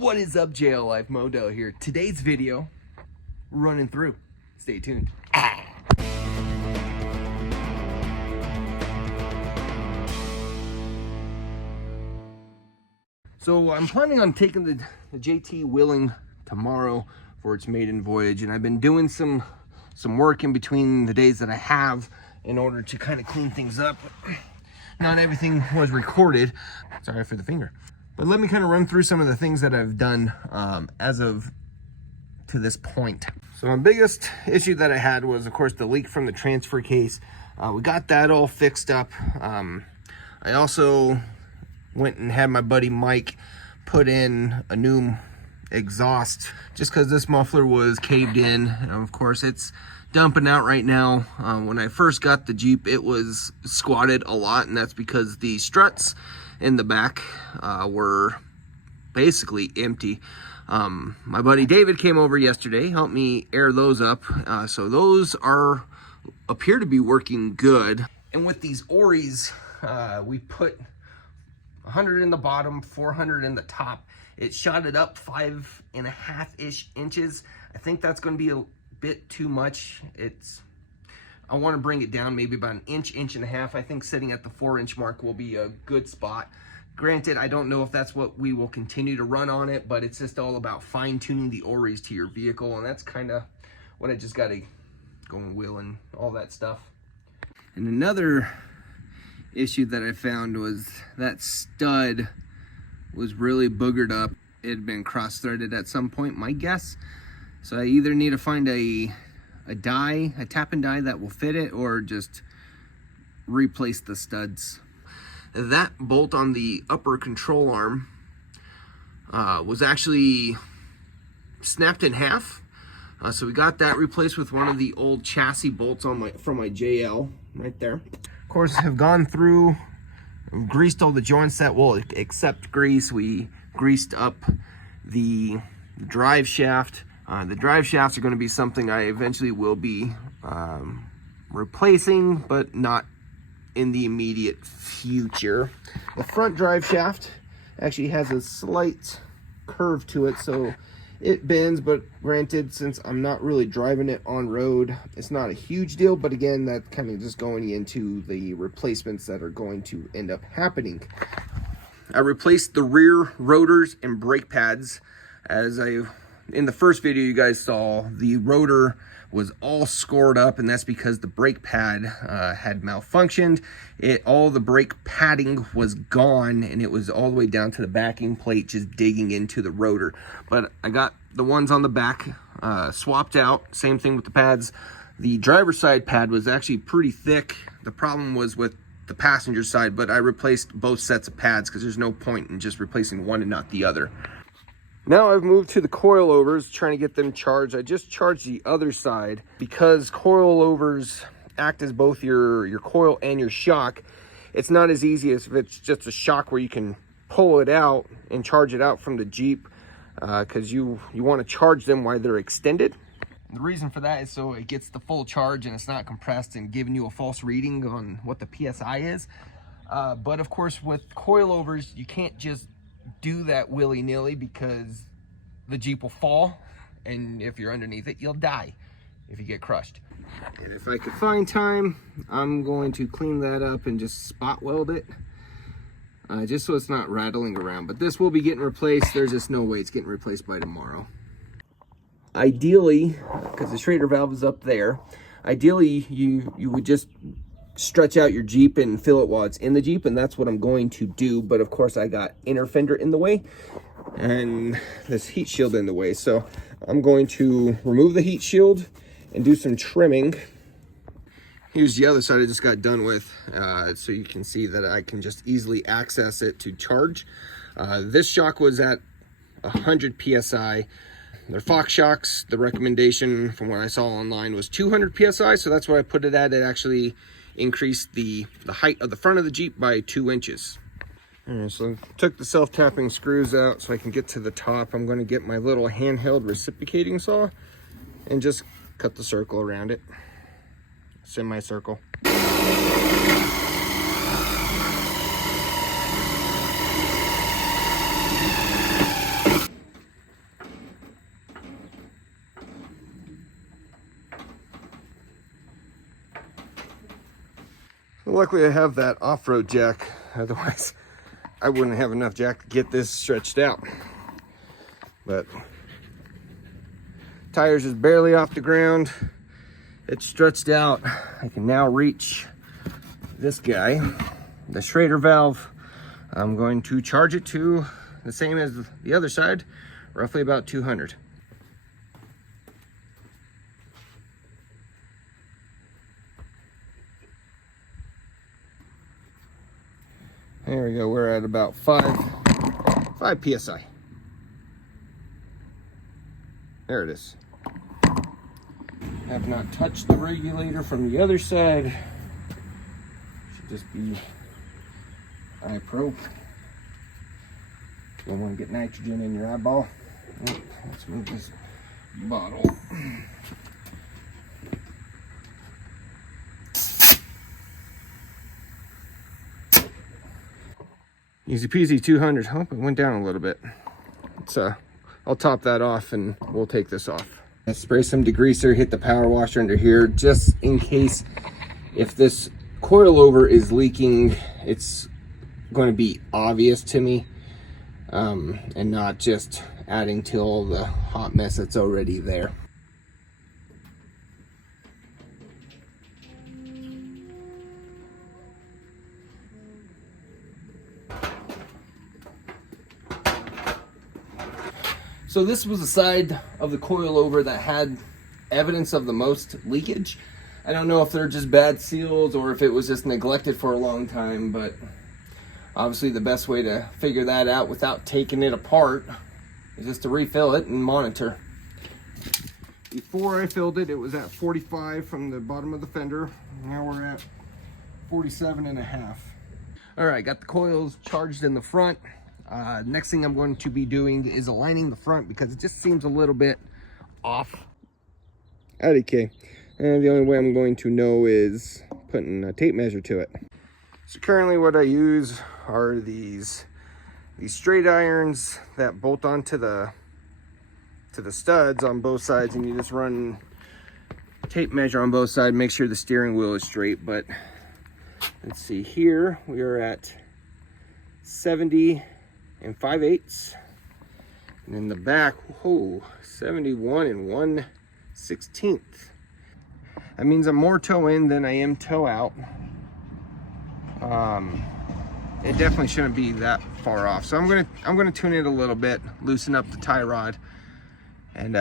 What is up, JL Life? Modell here. Today's video, running through. Stay tuned. So I'm planning on taking the JT Willing tomorrow for its maiden voyage, and I've been doing some work in between the days that I have in order to kind of clean things up. Not everything was recorded. Sorry for the finger. But let me kind of run through some of the things that I've done as of to this point. So my biggest issue that I had was, of course, the leak from the transfer case. We got that all fixed up. I also went and had my buddy Mike put in a new exhaust just because this muffler was caved in. And of course, it's dumping out right now. When I first got the Jeep, it was squatted a lot, and that's because the struts in the back were basically empty. My buddy David came over yesterday, helped me air those up. So those appear to be working good. And with these Oris, we put 100 in the bottom, 400 in the top. It shot it up 5.5-ish inches. I think that's going to be a bit too much. I want to bring it down maybe about an inch and a half. I think sitting at the 4-inch mark will be a good spot. Granted, I don't know if that's what we will continue to run on it, but it's just all about fine-tuning the Oris to your vehicle, and that's kind of what I just got to go and wheel and all that stuff. And another issue that I found was that stud was really boogered up. It had been cross-threaded at some point, my guess. So I either need to find a tap and die that will fit it, or just replace the studs. That bolt on the upper control arm was actually snapped in half. So we got that replaced with one of the old chassis bolts from my JL right there. Of course, have gone through, greased all the joints that will accept grease. We greased up the drive shaft. The drive shafts are going to be something I eventually will be replacing, but not in the immediate future. The front drive shaft actually has a slight curve to it, so it bends, but granted, since I'm not really driving it on road, it's not a huge deal. But again, that's kind of just going into the replacements that are going to end up happening. I replaced the rear rotors and brake pads. In the first video you guys saw, the rotor was all scored up, and that's because the brake pad had malfunctioned. All the brake padding was gone, and it was all the way down to the backing plate, just digging into the rotor. But I got the ones on the back swapped out. Same thing with the pads. The driver's side pad was actually pretty thick. The problem was with the passenger side, but I replaced both sets of pads because there's no point in just replacing one and not the other. Now I've moved to the coilovers, trying to get them charged. I just charged the other side because coilovers act as both your coil and your shock. It's not as easy as if it's just a shock where you can pull it out and charge it out from the Jeep, because you want to charge them while they're extended. The reason for that is so it gets the full charge and it's not compressed and giving you a false reading on what the PSI is. But of course, with coilovers, you can't just do that willy-nilly, because the Jeep will fall, and if you're underneath it, you'll die if you get crushed. And if I could find time, I'm going to clean that up and just spot weld it, just so it's not rattling around. But this will be getting replaced. There's just no way it's getting replaced by tomorrow. Ideally, because the Schrader valve is up there, ideally you would just stretch out your Jeep and fill it while it's in the Jeep, and that's what I'm going to do. But of course, I got inner fender in the way and this heat shield in the way, so I'm going to remove the heat shield and do some trimming. Here's the other side I just got done with, so you can see that I can just easily access it to charge. This shock was at 100 PSI. They're Fox shocks. The recommendation from what I saw online was 200 PSI, so that's what I put it at. It actually increased the height of the front of the Jeep by 2 inches. Alright, so took the self-tapping screws out so I can get to the top. I'm going to get my little handheld reciprocating saw and just cut the circle around it. Semicircle. Luckily I have that off-road jack, otherwise I wouldn't have enough jack to get this stretched out. But tires is barely off the ground. It's stretched out. I can now reach this guy, the Schrader valve. I'm going to charge it to the same as the other side, roughly about 200. There we go, we're at about 5 PSI. There it is. Have not touched the regulator from the other side. Should just be iPro. Don't want to get nitrogen in your eyeball. Oh, let's move this bottle. Easy peasy 200. Oh, it went down a little bit. It's I'll top that off and we'll take this off. I spray some degreaser, hit the power washer under here, just in case if this coilover is leaking, it's going to be obvious to me, and not just adding to all the hot mess that's already there. So this was the side of the coilover that had evidence of the most leakage. I don't know if they're just bad seals or if it was just neglected for a long time, but obviously the best way to figure that out without taking it apart is just to refill it and monitor. Before I filled it, it was at 45 from the bottom of the fender. Now we're at 47.5. All right, got the coils charged in the front. Next thing I'm going to be doing is aligning the front because it just seems a little bit off. Okay, and the only way I'm going to know is putting a tape measure to it. So currently what I use are these straight irons that bolt onto the studs on both sides, and you just run tape measure on both sides, make sure the steering wheel is straight. But let's see, here we are at 70 5/8, and in the back, whoa, 71 1/16. That means I'm more toe in than I am toe out. It definitely shouldn't be that far off, so I'm gonna tune it a little bit, loosen up the tie rod, and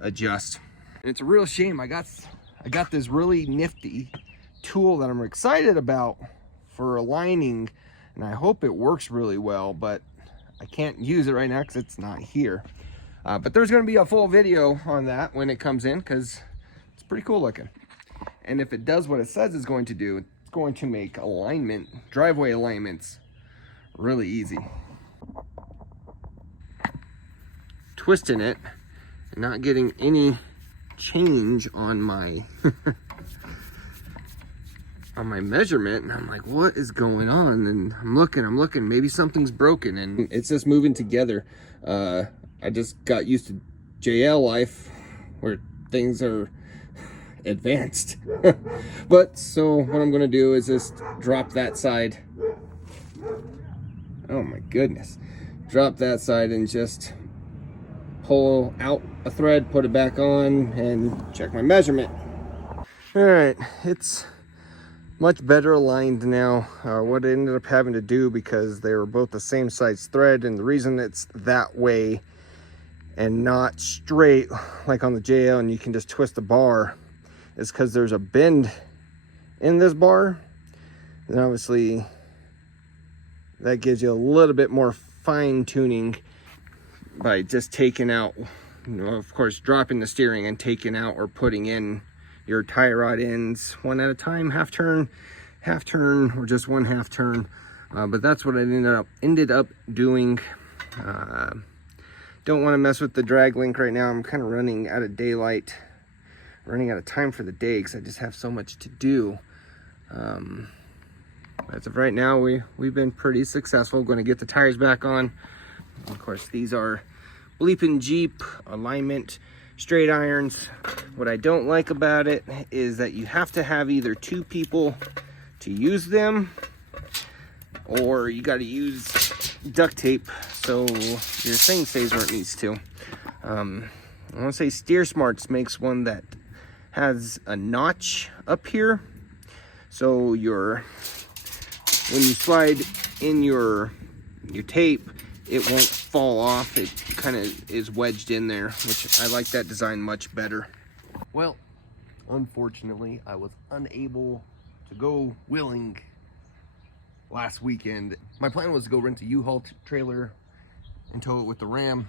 adjust. And it's a real shame. I got this really nifty tool that I'm excited about for aligning, and I hope it works really well, but I can't use it right now because it's not here. But there's going to be a full video on that when it comes in because it's pretty cool looking. And if it does what it says it's going to do, it's going to make driveway alignments really easy. Twisting it and not getting any change on my on my measurement, and I'm like, what is going on? And I'm looking, maybe something's broken, and it's just moving together. I just got used to JL life where things are advanced. But so what I'm gonna do is just drop that side. Oh my goodness. Drop that side and just pull out a thread, put it back on, and check my measurement. All right, it's much better aligned now. What I ended up having to do, because they were both the same size thread, and the reason it's that way and not straight like on the JL and you can just twist the bar, is because there's a bend in this bar, and obviously that gives you a little bit more fine tuning by just taking out, of course, dropping the steering and taking out or putting in your tie rod ends one at a time, half turn, or just one half turn. But that's what I ended up doing. Don't want to mess with the drag link right now. I'm kind of running out of daylight, running out of time for the day because I just have so much to do. As of right now, we've been pretty successful. Going to get the tires back on. Of course, these are bleeping Jeep alignment straight irons. What I don't like about it is that you have to have either two people to use them, or you got to use duct tape so your thing stays where it needs to. I want to say Steer Smarts makes one that has a notch up here, so when you slide in your tape, it won't fall off. It kind of is wedged in there, which I like that design much better. Well, unfortunately, I was unable to go wheeling last weekend. My plan was to go rent a U-Haul trailer and tow it with the Ram.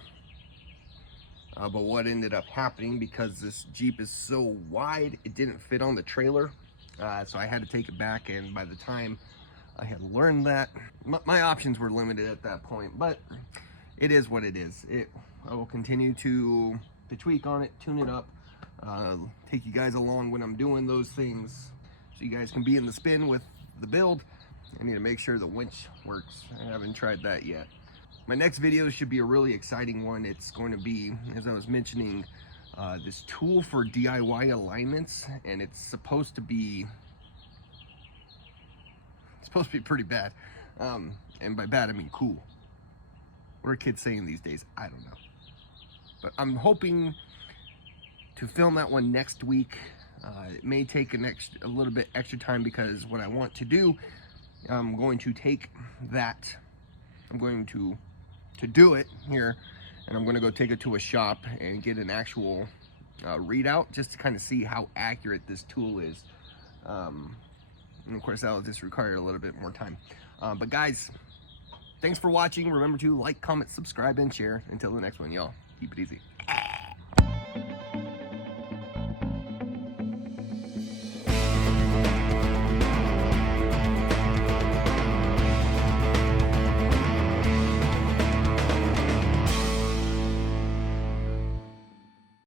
But what ended up happening, because this Jeep is so wide, it didn't fit on the trailer. So I had to take it back, and by the time I had learned that, my options were limited at that point. But it is what it is. I will continue to tweak on it, tune it up, take you guys along when I'm doing those things, so you guys can be in the spin with the build. I need to make sure the winch works. I haven't tried that yet. My next video should be a really exciting one. It's going to be, as I was mentioning, this tool for DIY alignments, and it's supposed to be pretty bad. And by bad, I mean cool. What are kids saying these days? I don't know. But I'm hoping to film that one next week. It may take a little bit extra time, because what I want to do, I'm going to take that, I'm going to do it here, and I'm going to go take it to a shop and get an actual readout, just to kind of see how accurate this tool is. And of course, that'll just require a little bit more time. But guys, thanks for watching. Remember to like, comment, subscribe, and share. Until the next one, y'all, keep it easy.